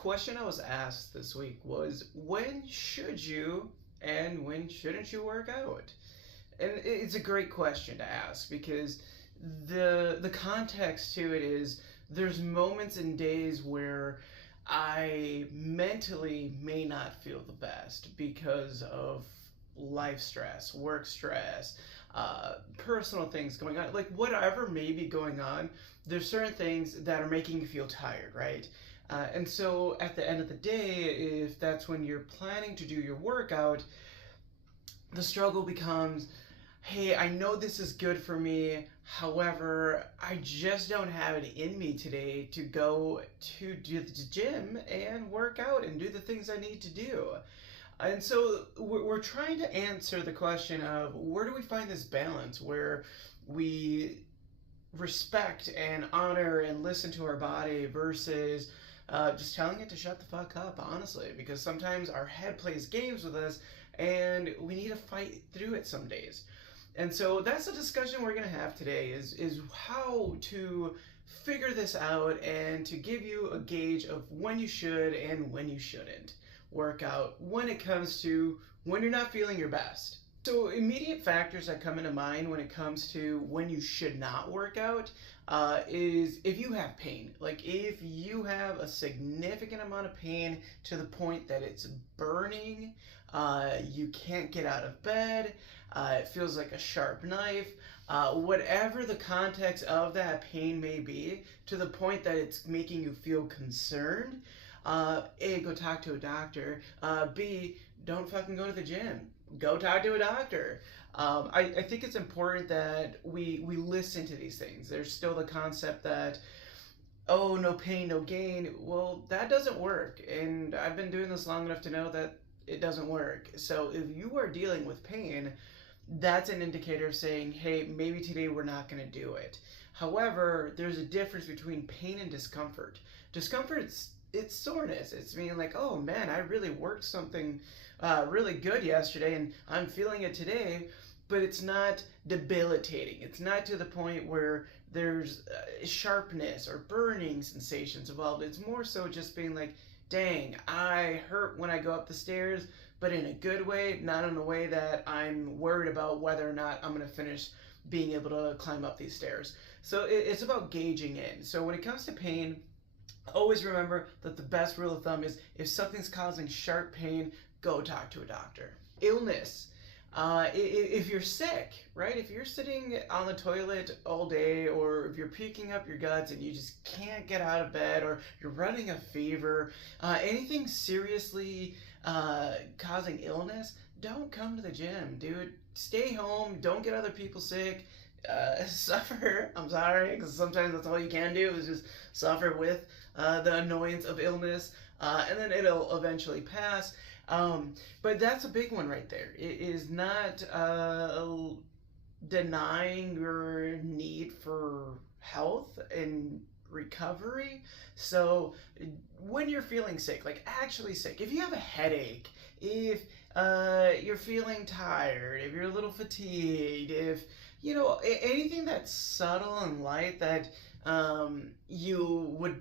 question I was asked this week was, when should you and when shouldn't you work out? And it's a great question to ask because the context to it is there's moments and days where I mentally may not feel the best because of life stress, work stress, personal things going on, like whatever may be going on. There's certain things that are making you feel tired, right? And so at the end of the day, if that's when you're planning to do your workout, the struggle becomes, hey, I know this is good for me. However, I just don't have it in me today to go to do the gym and work out and do the things I need to do. And so we're trying to answer the question of where do we find this balance where we respect and honor and listen to our body versus just telling it to shut the fuck up, honestly, because sometimes our head plays games with us and we need to fight through it some days. And so that's the discussion we're going to have today is how to figure this out and to give you a gauge of when you should and when you shouldn't work out when it comes to when you're not feeling your best. So immediate factors that come into mind when it comes to when you should not work out is if you have pain. Like if you have a significant amount of pain to the point that it's burning, you can't get out of bed, it feels like a sharp knife, whatever the context of that pain may be, to the point that it's making you feel concerned, A, go talk to a doctor, B, don't fucking go to the gym. Go talk to a doctor. I think it's important that we listen to these things. There's still the concept that, oh, no pain, no gain. Well, that doesn't work. And I've been doing this long enough to know that it doesn't work. So if you are dealing with pain, that's an indicator of saying, hey, maybe today we're not going to do it. However, there's a difference between pain and discomfort. Discomfort, it's soreness. It's meaning like, oh man, I really worked something really good yesterday and I'm feeling it today, but it's not debilitating. It's not to the point where there's sharpness or burning sensations involved. It's more so just being like, dang, I hurt when I go up the stairs, but in a good way, not in a way that I'm worried about whether or not I'm going to finish being able to climb up these stairs. So it's about gauging in. So when it comes to pain, always remember that the best rule of thumb is if something's causing sharp pain, go talk to a doctor. Illness. If you're sick, right? If you're sitting on the toilet all day, or if you're puking up your guts and you just can't get out of bed, or you're running a fever, anything seriously causing illness, don't come to the gym, dude. Stay home. Don't get other people sick. Suffer. I'm sorry, because sometimes that's all you can do is just suffer with the annoyance of illness, and then it'll eventually pass. But that's a big one right there. It is not denying your need for health and recovery. So when you're feeling sick, like actually sick, if you have a headache, if you're feeling tired, if you're a little fatigued, if you know anything that's subtle and light that you would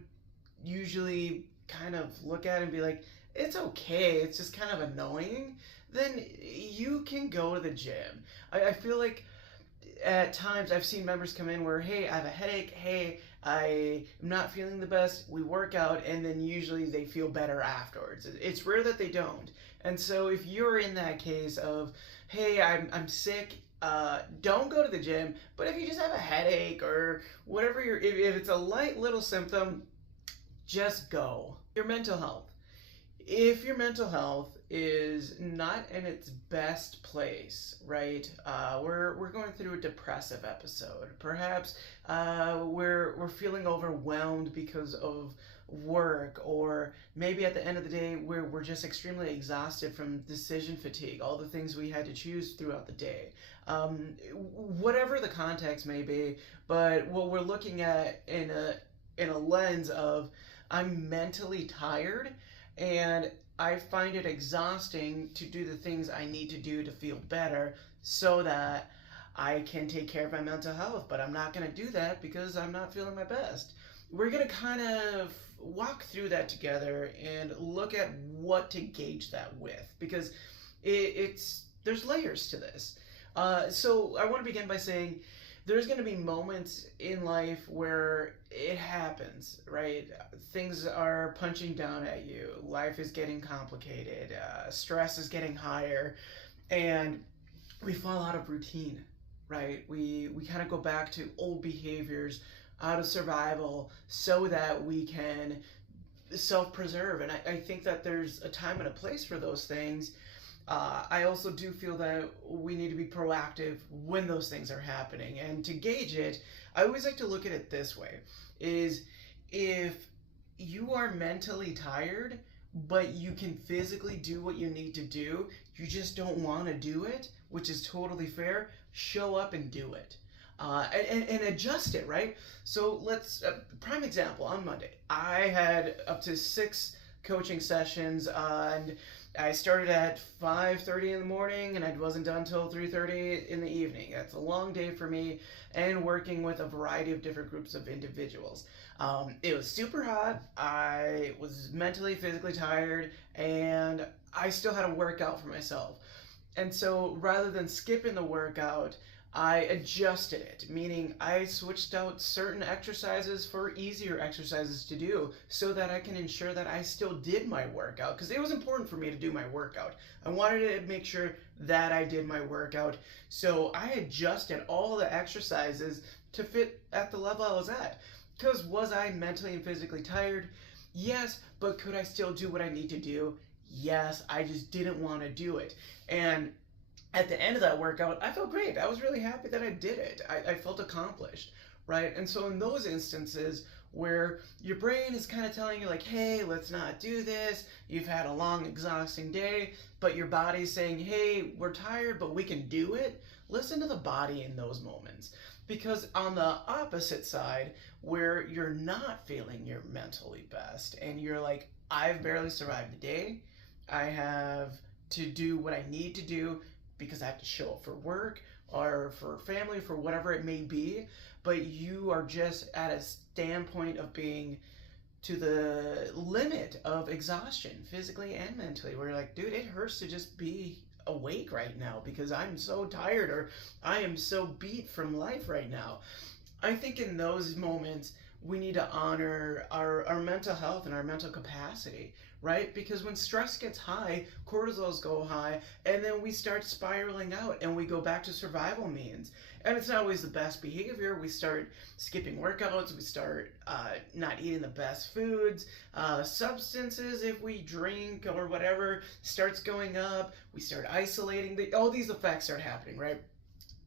usually kind of look at and be like, it's okay, it's just kind of annoying, then you can go to the gym. I feel like at times I've seen members come in where, hey, I have a headache, hey, I am not feeling the best, we work out, and then usually they feel better afterwards. It's rare that they don't. And so if you're in that case of, hey, I'm sick, don't go to the gym, but if you just have a headache or whatever, if it's a light little symptom, just go. Your mental health. If your mental health is not in its best place, right? We're going through a depressive episode. Perhaps we're feeling overwhelmed because of work, or maybe at the end of the day we're just extremely exhausted from decision fatigue, all the things we had to choose throughout the day. Whatever the context may be, but what we're looking at in a lens of I'm mentally tired and I find it exhausting to do the things I need to do to feel better so that I can take care of my mental health, but I'm not going to do that because I'm not feeling my best. We're going to kind of walk through that together and look at what to gauge that with, because it's there's layers to this. So I want to begin by saying there's going to be moments in life where it happens, right? Things are punching down at you. Life is getting complicated. Stress is getting higher, and we fall out of routine, right? We kind of go back to old behaviors out of survival so that we can self-preserve. And I think that there's a time and a place for those things. I also do feel that we need to be proactive when those things are happening. And to gauge it, I always like to look at it this way, is if you are mentally tired, but you can physically do what you need to do, you just don't want to do it, which is totally fair, show up and do it. And adjust it, right? So let's, prime example, on Monday, I had up to 6 coaching sessions, and I started at 5:30 in the morning and I wasn't done until 3:30 in the evening. That's a long day for me, and working with a variety of different groups of individuals. It was super hot, I was mentally, physically tired, and I still had to work out for myself. And so rather than skipping the workout, I adjusted it, meaning I switched out certain exercises for easier exercises to do so that I can ensure that I still did my workout, because it was important for me to do my workout. I wanted to make sure that I did my workout, so I adjusted all the exercises to fit at the level I was at. Because was I mentally and physically tired? Yes, but could I still do what I need to do? Yes, I just didn't want to do it. And at the end of that workout, I felt great. I was really happy that I did it. I felt accomplished, right? And so in those instances where your brain is kind of telling you like, hey, let's not do this, you've had a long, exhausting day, but your body's saying, hey, we're tired, but we can do it, listen to the body in those moments. Because on the opposite side, where you're not feeling your mentally best, and you're like, I've barely survived the day, I have to do what I need to do, because I have to show up for work or for family, for whatever it may be, but you are just at a standpoint of being to the limit of exhaustion, physically and mentally, where you're like, dude, it hurts to just be awake right now because I'm so tired, or I am so beat from life right now. I think in those moments, we need to honor our mental health and our mental capacity, right? Because when stress gets high, cortisols go high, and then we start spiraling out and we go back to survival means. And it's not always the best behavior. We start skipping workouts, we start not eating the best foods, substances, if we drink or whatever, starts going up, we start isolating, all these effects start happening, right?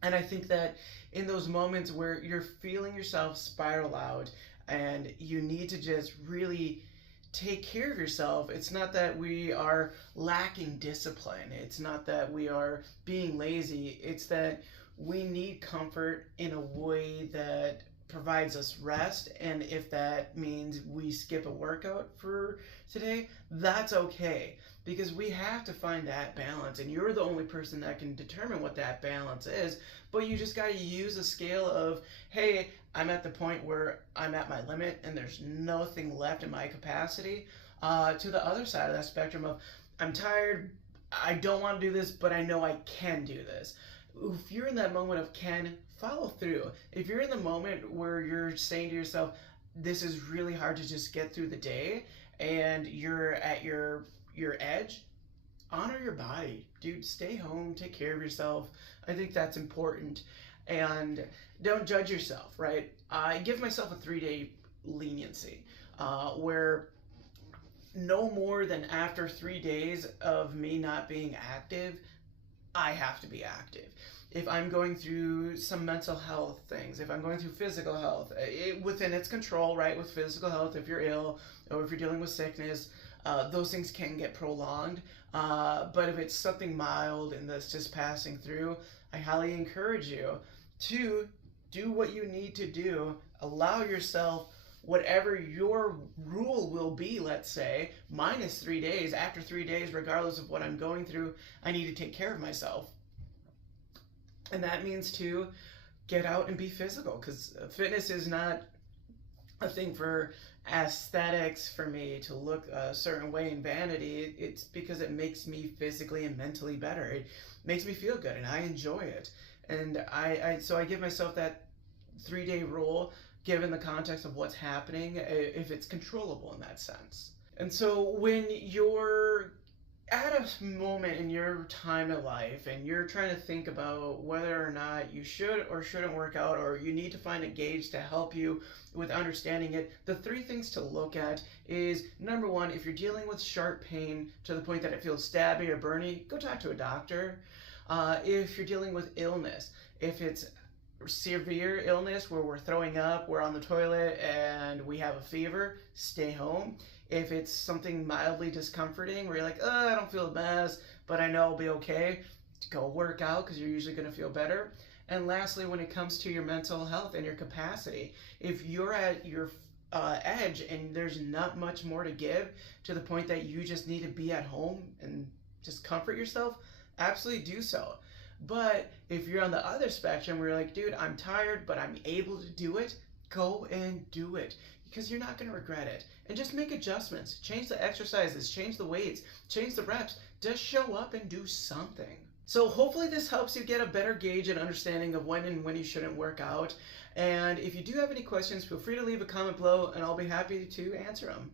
And I think that in those moments where you're feeling yourself spiral out and you need to just really take care of yourself, it's not that we are lacking discipline, it's not that we are being lazy, it's that we need comfort in a way that provides us rest. And if that means we skip a workout for today, that's okay, because we have to find that balance, and you're the only person that can determine what that balance is. But you just got to use a scale of, hey, I'm at the point where I'm at my limit and there's nothing left in my capacity, to the other side of that spectrum of, I'm tired, I don't want to do this, but I know I can do this. If you're in that moment of can, follow through. If you're in the moment where you're saying to yourself, this is really hard to just get through the day, and you're at your edge, honor your body. Dude, stay home, take care of yourself. I think that's important. And don't judge yourself, right? I give myself a 3-day leniency, where no more than after 3 days of me not being active, I have to be active. If I'm going through some mental health things, if I'm going through physical health, within its control, right? With physical health, if you're ill or if you're dealing with sickness, those things can get prolonged. But if it's something mild and that's just passing through, I highly encourage you to do what you need to do. Allow yourself whatever your rule will be, let's say, minus 3 days. After 3 days, regardless of what I'm going through, I need to take care of myself. And that means to get out and be physical, because fitness is not a thing for aesthetics for me to look a certain way in vanity. It's because it makes me physically and mentally better. It makes me feel good and I enjoy it. And so I give myself that 3-day rule given the context of what's happening, if it's controllable in that sense. And so when you're at a moment in your time of life and you're trying to think about whether or not you should or shouldn't work out, or you need to find a gauge to help you with understanding it, the 3 things to look at is, number 1, if you're dealing with sharp pain to the point that it feels stabby or burny, go talk to a doctor. If you're dealing with illness, if it's severe illness where we're throwing up, we're on the toilet, and we have a fever, stay home. If it's something mildly discomforting where you're like, oh, I don't feel the best, but I know I'll be okay, go work out because you're usually going to feel better. And lastly, when it comes to your mental health and your capacity, if you're at your edge and there's not much more to give to the point that you just need to be at home and just comfort yourself, absolutely do so. But if you're on the other spectrum where you're like, dude, I'm tired, but I'm able to do it, go and do it because you're not going to regret it. And just make adjustments. Change the exercises, change the weights, change the reps. Just show up and do something. So hopefully this helps you get a better gauge and understanding of when and when you shouldn't work out. And if you do have any questions, feel free to leave a comment below and I'll be happy to answer them.